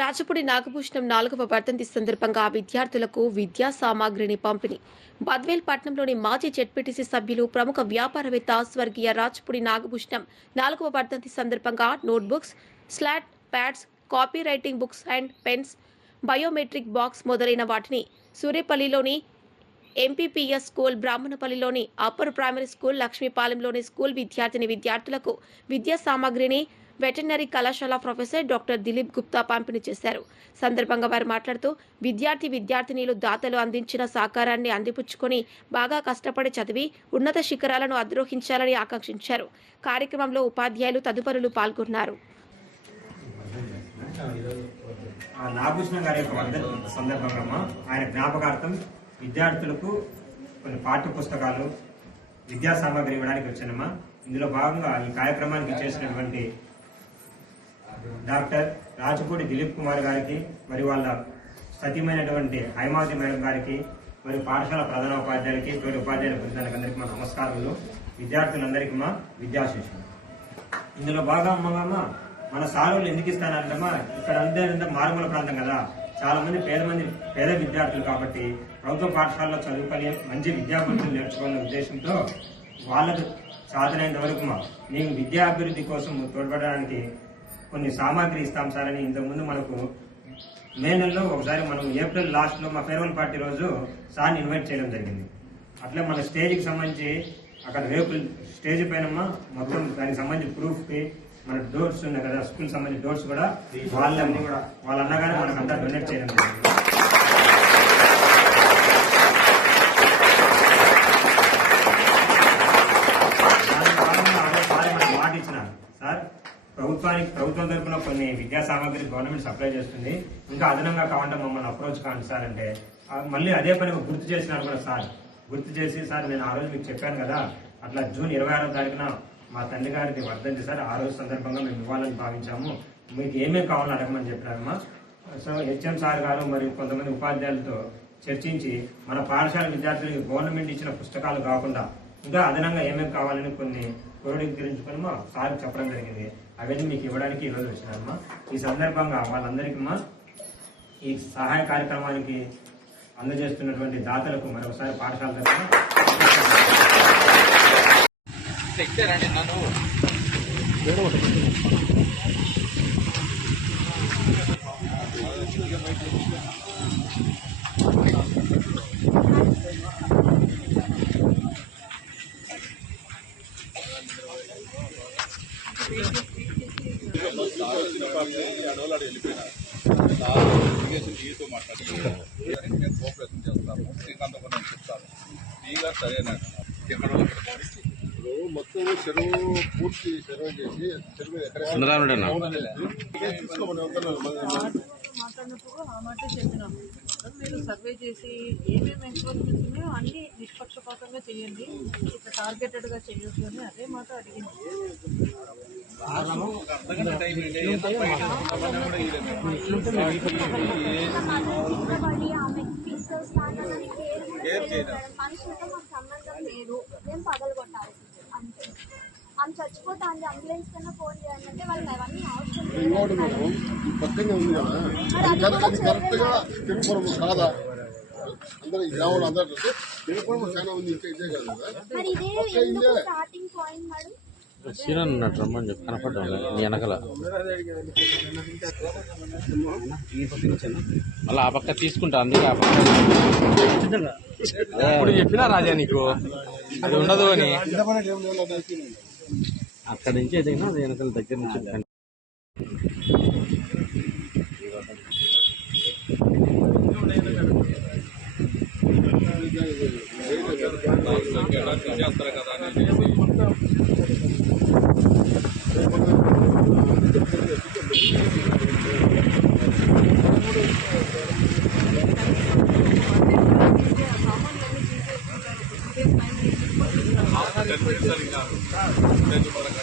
రాచపూడి నాగభూషణం నాలుగవ వర్ధంతి సందర్భంగా విద్యార్థులకు విద్యా సామాగ్రిని పంపిణీ. బద్వేల్ పట్నంలోని మాజీ జెడ్పీటీసీ సభ్యులు ప్రముఖ వ్యాపారవేత్త స్వర్గీయ రాచపూడి నాగభూషణం నాలుగవ వర్ధంతి సందర్భంగా notebooks slate pads copy writing books and pens biometric box మొదలైన వాటిని సూర్యపల్లిలోని ఎంపీపీఎస్ స్కూల్ బ్రాహ్మణపల్లిలోని అప్పర్ ప్రైమరీ స్కూల్ లక్ష్మీపాలెంలోని స్కూల్ విద్యార్థిని విద్యార్థులకు విద్యా సామాగ్రిని వెటర్నరీ కళాశాల ప్రొఫెసర్ డాక్టర్ దిలీప్ గుప్తా పంపిణీ చేశారు. సందర్భంగా వారు మాట్లాడుతూ విద్యార్థి విద్యార్థినిలు దాతలు అందించిన సహకారాన్ని అందిపుచ్చుకొని బాగా కష్టపడి చదివి ఉన్నత శిఖరాలను అధిరోహించాలని ఆకాంక్షించారు. కార్యక్రమంలో ఉపాధ్యాయులు తదుపరులు పాల్గొన్నారు. నాగభూషణ గారి యొక్క సందర్భంగా ఆయన జ్ఞాపకార్థం విద్యార్థులకు కొన్ని పాఠ్య పుస్తకాలు విద్యా సామాగ్రి ఇవ్వడానికి వచ్చానమ్మా. ఇందులో భాగంగా ఈ కార్యక్రమానికి చేసినటువంటి డాక్టర్ రాజపూడి దిలీప్ కుమార్ గారికి మరి వాళ్ళ సతీమైనటువంటి హైమావతి మేడం గారికి మరి పాఠశాల ప్రధాన ఉపాధ్యాయులకి తోటి ఉపాధ్యాయుల బృందానికి అందరికీ మా నమస్కారములు. విద్యార్థులందరికీ మా విద్యాశిష్యులు. ఇందులో బాగా అమ్మమ్మ మన సారులు ఎందుకు ఇస్తానంటమ్మా? ఇక్కడ అంతే మారుమూల ప్రాంతం కదా. చాలా మంది పేద మంది పేద విద్యార్థులు కాబట్టి ప్రభుత్వ పాఠశాలలో చదువుకొని మంచి విద్యాబుద్ధులు నేర్చుకోవాలనే ఉద్దేశంతో వాళ్ళకు సాధనైనంత వరకు మా మేము విద్యా అభివృద్ధి కోసం తోడ్పడడానికి కొన్ని సామాగ్రి ఇస్తాం సార్ అని ఇంతకుముందు మనకు మే నెలలో ఒకసారి మనం ఏప్రిల్ లాస్ట్లో మా ఫేర్వెల్ పార్టీ రోజు సార్ని ఇన్వైట్ చేయడం జరిగింది. అట్లే మన స్టేజ్కి సంబంధించి అక్కడ రేపు స్టేజ్ పైన మొత్తం దానికి సంబంధించి ప్రూఫ్కి మన డోర్స్ ఉన్నాయి కదా స్కూల్ సంబంధించిన డోర్స్ కూడా వాళ్ళని కూడా వాళ్ళ అన్నగానే మనకు అంతా డొనేట్ చేయడం జరిగింది దాని భాగంగా ఆ రోజు సార్ మనకు మాట ఇచ్చినారు సార్ ప్రభుత్వానికి ప్రభుత్వం తరఫున కొన్ని విద్యా సామాగ్రి గవర్నమెంట్ సప్లై చేస్తుంది. ఇంకా అదనంగా కావాలంటే మమ్మల్ని అప్రోచ్ కాండి సార్ అంటే మళ్ళీ అదే పని గుర్తు చేసినారు కూడా సార్. గుర్తు చేసి సార్ నేను ఆ రోజు మీకు చెప్పాను కదా అట్లా జూన్ ఇరవై ఆరో తారీఖున మా తండ్రి గారికి వర్ధంతి సార్ ఆ రోజు సందర్భంగా మేము ఇవ్వాలని భావించాము. మీకు ఏమేమి కావాలని అడగమని చెప్పారమ్మా. సో హెచ్ఎం సార్ గారు మరియు కొంతమంది ఉపాధ్యాయులతో చర్చించి మన పాఠశాల విద్యార్థులకి గవర్నమెంట్ ఇచ్చిన పుస్తకాలు కాకుండా ఇంకా అదనంగా ఏమేమి కావాలని కొన్ని క్రోడీకరించుకొని మా సార్ చెప్పడం జరిగింది. అవన్నీ మీకు ఇవ్వడానికి ఈరోజు వచ్చినారమ్మా. ఈ సందర్భంగా వాళ్ళందరికీ మా ఈ సహాయ కార్యక్రమానికి అందజేస్తున్నటువంటి దాతలకు మరొకసారి పాఠశాల తరఫున కోఆపరేషన్ చేస్తాను శ్రీకాంత్ కూడా నేను చెప్తాను ఈగా సరేనా ఎక్కడ మొత్తం చెరువు పూర్తి చెరువు చేసి చెరువు ఎక్కడ మాట్లాడినప్పుడు ఆ మాట చెప్పినాము. మీరు సర్వే చేసి ఏమేమి ఎంక్వైరీమెంట్స్ ఉన్నాయో అన్ని నిష్పక్షపాతంగా చేయండి. ఇట్లా టార్గెటెడ్గా చేయొద్దు అని అదే మాట అడిగింది. మనుషులతో మాకు సంబంధం లేదు మేము ఆమె చచ్చిపోతే అంబులెన్స్ కన్నా ఫోన్ చేయండి అంటే వాళ్ళకి అవన్నీ అవసరం లేదు. ఇంకోటి మేడం ఈ పక్కనే ఉంది కదా. అది కరెక్ట్- అది కరెక్ట్గా తిరుపురం కాదా? అందరూ ఈ గ్రామంలో అందరూ తిరుపురం చాలా ఉంది ఇంకా ఇదే కాదు. కదా మరి ఇదే పక్క ఎందుకు ఇదే. Starting point madam? శ్రీరామ్ ఉన్నట్టు రమ్మని చెప్పి కనపడ్డా నీ వెనకల. మళ్ళీ ఆ పక్క తీసుకుంటా అందుకే ఆ పక్క. ఇప్పుడు చెప్పినా రాజా నీకు. అది ఉండదు అని. అనేసి అక్కడి నుంచి ఏదైనా వెనకల దగ్గర నుంచి చేస్తారు కదా అని సరికారు దాని పరంగా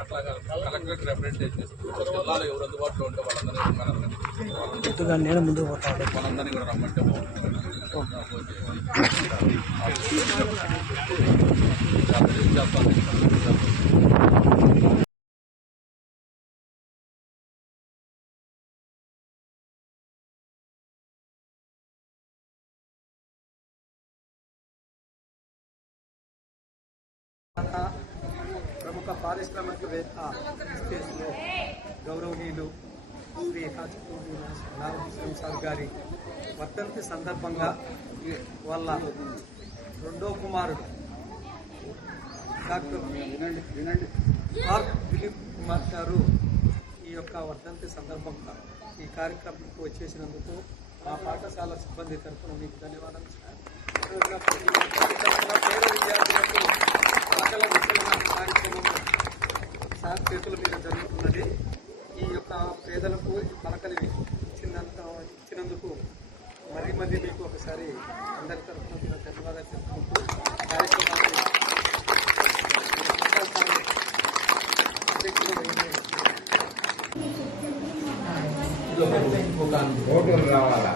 అట్లాగా కలెక్టర్ రిప్రజెంటేషన్ జిల్లాలో ఎవరు నేను ముందుకు పోతాను మనందరినీ కూడా రమ్మంటే బాగుంటుంది ప్రముఖ పారిశ్రామికవేత్త స్పేస్లో గౌరవనీయులు శ్రీ కాచిపూడి నాగభూషణం సార్ గారి వర్ధంతి సందర్భంగా వాళ్ళ రెండో కుమారుడు డాక్టర్ వినండి వినండి. ఆర్ దిలీప్ కుమార్ గారు ఈ యొక్క వర్ధంతి సందర్భంగా ఈ కార్యక్రమంకు వచ్చేసినందుకు మా పాఠశాల సిబ్బంది తరఫున మీకు ధన్యవాదాలు సార్. సకల వికలన కార్యక్రమం సార్ చేతుల మీద జరుగుతున్నది. ఈ యొక్క పేదలకు పలకలు ఇచ్చినంత ఇచ్చినందుకు మరీ మరీ మీకు ఒకసారి అందరి తరఫున కూడా ధన్యవాదాలు చెప్పుకుంటూ కార్యక్రమాన్ని అధ్యక్షుడు ఫోటోలు రావాలా?